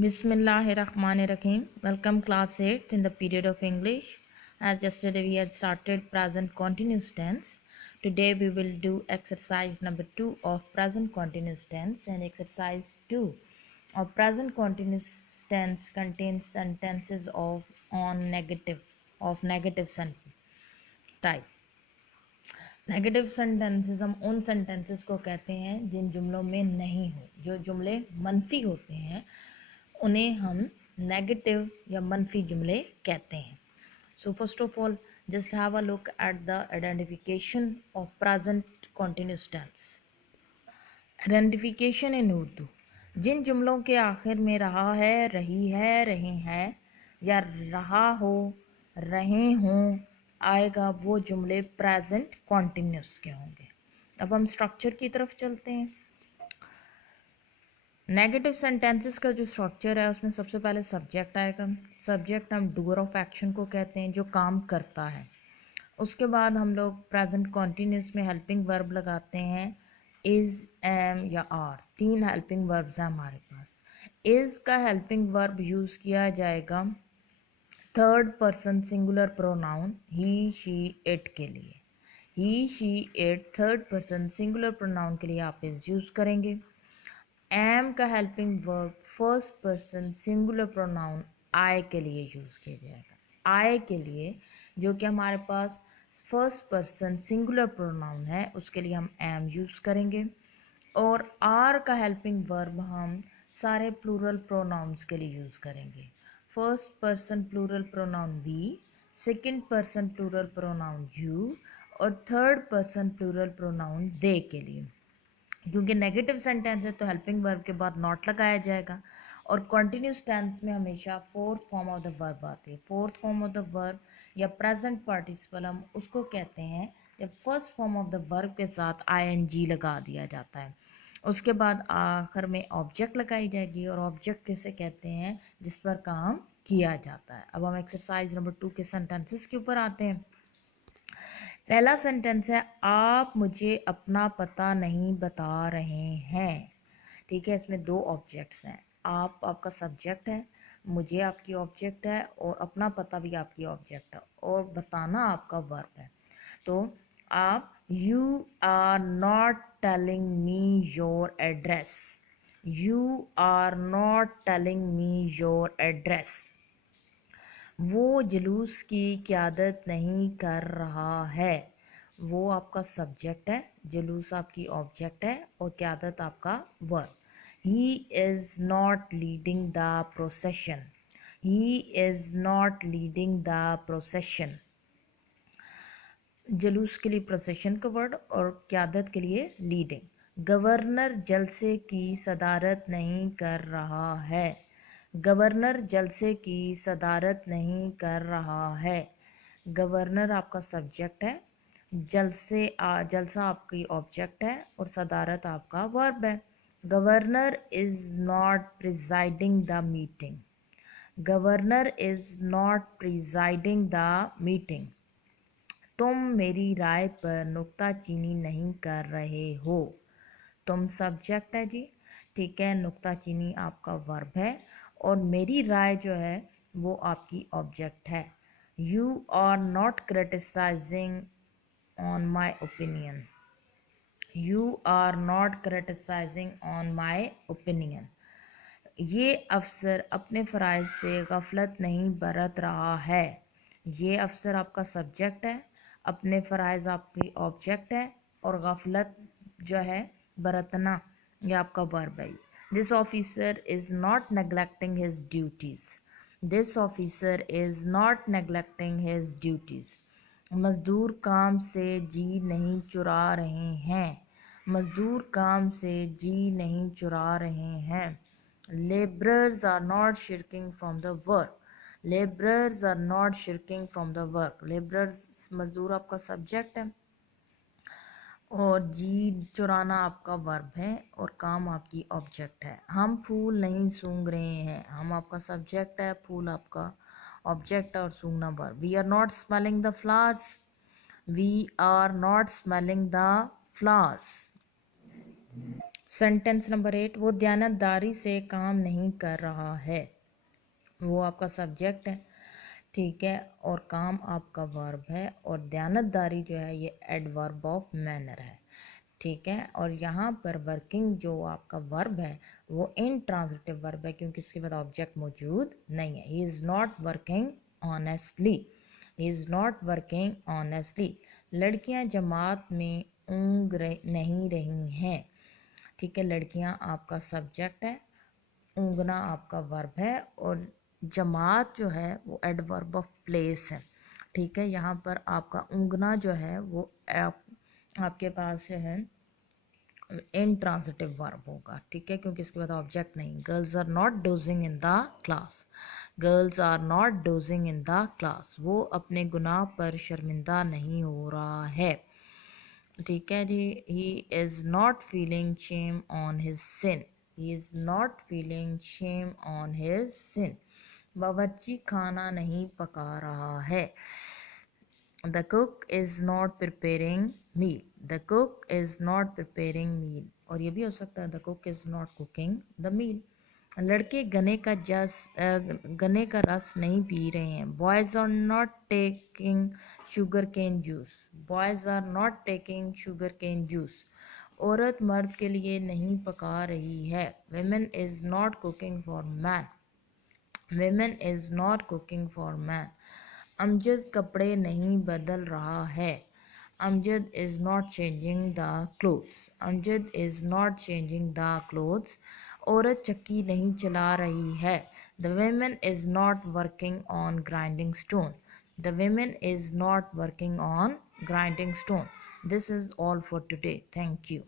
Bismillahirrahmanirrahim. Welcome class 8th in the period of English. As yesterday we had started present continuous tense. Today we will do exercise number 2 of present continuous tense, and exercise 2 of present continuous tense contains sentences of negative type. Negative sentences हम उन sentences को कहते हैं जिन जुमलों में नहीं हो, जो जुमले मनफी होते हैं उन्हें हम नेगेटिव या मनफी जुमले कहते हैं. So first of all just have a look at the identification of present continuous tense. Identification in Urdu. जिन जुमलों के आखिर में रहा है, रही है, रहे हैं या रहा हो, रहे हों आएगा, वो जुमले प्रेजेंट कॉन्टिन्यूस के होंगे. अब हम स्ट्रक्चर की तरफ चलते हैं. नेगेटिव सेंटेंसेस का जो स्ट्रक्चर है उसमें सबसे पहले सब्जेक्ट आएगा. सब्जेक्ट हम डूअर ऑफ एक्शन को कहते हैं, जो काम करता है. उसके बाद हम लोग प्रेजेंट कॉन्टिन्यूस में हेल्पिंग वर्ब लगाते हैं, इज, एम या आर. 3 हेल्पिंग वर्ब्स हैं हमारे पास. इज का हेल्पिंग वर्ब यूज किया जाएगा third person singular pronoun he, she, it के लिए. He, she, it third person singular pronoun के लिए आप इज यूज करेंगे. एम का helping verb first person singular pronoun I के लिए यूज किया जाएगा. आई के लिए, जो कि हमारे पास फर्स्ट पर्सन सिंगुलर प्रोनाउन है, उसके लिए हम एम यूज करेंगे. और आर का हेल्पिंग वर्ब हम सारे प्लूरल प्रोनाउंस के लिए यूज करेंगे. First person plural pronoun we, second person plural pronoun you और third person plural pronoun they के लिए. क्योंकि नेगेटिव सेंटेंस है तो हेल्पिंग वर्ब के बाद नॉट लगाया जाएगा. और कॉन्टिन्यूस टेंस में हमेशा fourth form of the verb आती है. Fourth form of the verb या प्रेजेंट पार्टिसिपल हम उसको कहते हैं जब first form of the verb के साथ आईएनजी लगा दिया जाता है. उसके बाद आखिर में ऑब्जेक्ट लगाई जाएगी. और ऑब्जेक्ट किसे कहते हैं? जिस पर काम किया जाता है. अब हम एक्सरसाइज नंबर 2 के सेंटेंसेस के ऊपर आते हैं. पहला सेंटेंस है, आप मुझे अपना पता नहीं बता रहे हैं. ठीक है, इसमें 2 ऑब्जेक्ट्स हैं. आप आपका सब्जेक्ट है, मुझे आपकी ऑब्जेक्ट है और अपना पता भी आपकी ऑब्जेक्ट है और बताना आपका वर्ब है. तो आप, you are not telling me your address. You are not telling me your address. वो जुलूस की क़यादत नहीं कर रहा है. वो आपका सब्जेक्ट है, जुलूस आपकी ऑब्जेक्ट है और क़यादत आपका verb. He is not leading the procession. He is not leading the procession. जुलूस के लिए प्रोसेशन का वर्ड और क़यादत के लिए लीडिंग. गवर्नर जलसे की सदारत नहीं कर रहा है. गवर्नर जलसे की सदारत नहीं कर रहा है. गवर्नर आपका सब्जेक्ट है, जलसा आपकी ऑब्जेक्ट है और सदारत आपका वर्ब है. Governor is not presiding the meeting. Governor is not presiding the meeting. तुम मेरी राय पर नुक्ताचीनी नहीं कर रहे हो. तुम सब्जेक्ट है जी, ठीक है, नुक्ताचीनी आपका वर्ब है और मेरी राय जो है वो आपकी ऑब्जेक्ट है. You are not criticising on my opinion. You are not criticising on my opinion. ये अफसर अपने फ़राइज़ से गफलत नहीं बरत रहा है. ये अफसर आपका सब्जेक्ट है, अपने फ़राइज़ आपकी ऑब्जेक्ट है और गफलत जो है बरतना ये आपका वर्ब है. This officer is not neglecting his duties. This officer is not neglecting his duties. मज़दूर काम से जी नहीं चुरा रहे हैं. मज़दूर काम से जी नहीं चुरा रहे हैं. Laborers are not shirking from the work. Laborers are not shirking from the work. Laborers मजदूर आपका सब्जेक्ट है और जी चुराना आपका वर्ब है और काम आपकी ऑब्जेक्ट है. हम फूल नहीं सूंघ रहे हैं. हम आपका सब्जेक्ट है, फूल आपका ऑब्जेक्ट है और सूंघना verb. We are not smelling the flowers. We are not smelling the flowers. Sentence number 8, वो दयानतदारी से काम नहीं कर रहा है। वो आपका सब्जेक्ट है, ठीक है, और काम आपका वर्ब है, और दयानतदारी जो है ये एडवर्ब ऑफ मैनर है, ठीक है। और यहाँ पर वर्किंग जो आपका वर्ब है वो इंट्रांजिटिव वर्ब है, क्योंकि इसके बाद ऑब्जेक्ट मौजूद नहीं है। ही is not working honestly, he is not working honestly. लड़कियां जमात में नहीं रही हैं, ठीक है। लड़कियां आपका सब्जेक्ट है, ऊँगना आपका वर्ब है, और जमात जो है वो एडवर्ब ऑफ प्लेस है, ठीक है। यहाँ पर आपका ऊँगना जो है वो आपके पास है इंट्रांजिटिव वर्ब होगा, ठीक है, क्योंकि इसके बाद ऑब्जेक्ट नहीं। Girls are not dozing in the class, girls are not dozing in the class. वो अपने गुनाह पर शर्मिंदा नहीं हो रहा है, ठीक है जी। He is not feeling shame on his sin, he is not feeling shame on his sin. बावर्ची खाना नहीं पका रहा है, the cook is not preparing meal, the cook is not preparing meal। और ये भी हो सकता है the cook is not cooking the meal। लड़के गन्ने का रस नहीं पी रहे हैं, boys are not taking sugarcane juice, boys are not taking sugarcane juice। औरत मर्द के लिए नहीं पका रही है, women is not cooking for man, women is not cooking for man। Amjad कपड़े नहीं बदल रहा है, Amjad is not changing the clothes, Amjad is not changing the clothes। औरत चक्की नहीं चला रही है, the woman is not working on grinding stone, the woman is not working on grinding stone। This is all for today, thank you।